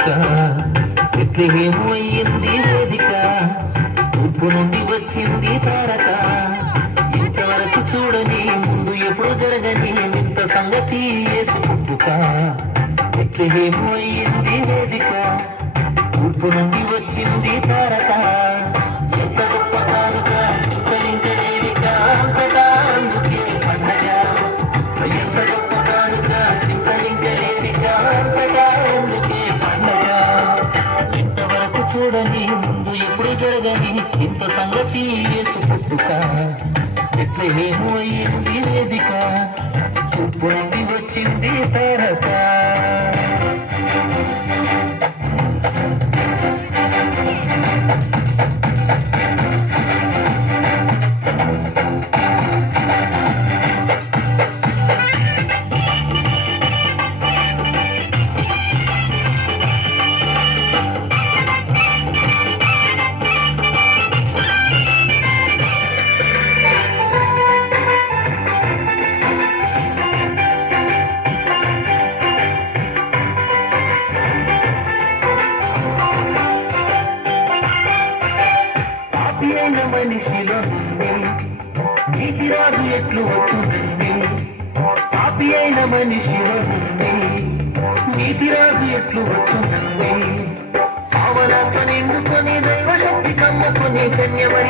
పుట్టుక బెత్లెహేము అయ్యింది వేదిక తూర్పు నుండి వచ్చింది తారక ఇంతవరకు చూడని ముందు ఎప్పుడు జరగని వింత సంగతి యేసు పుట్టుక బెత్లెహేము అయ్యింది వేదిక తూర్పు నుండి వచ్చింది తారక ఎంత గొప్ప కానుక చింతలింకలేవిక అంతటా అందుకే పండగ ఎంత గొప్ప కానుక చింతలింకలేవిక అంతటా అందుకే పండగ ఇంతవరకు చూడని ముందు ఎప్పుడు జరగని ఇంత సంగతి యేసు పుట్టుక బెత్లెహేము అయ్యింది వేదిక తూర్పు నుండి వచ్చింది తారక మనిషిలో నీతిరాజు ఎట్లు వచ్చుంది పాపి అయిన మనిషిలో నీతిరాజు ఎట్లు వచ్చుంది భావనతో నిండుకొని దైవశక్తి కమ్ముకొని కన్యమరి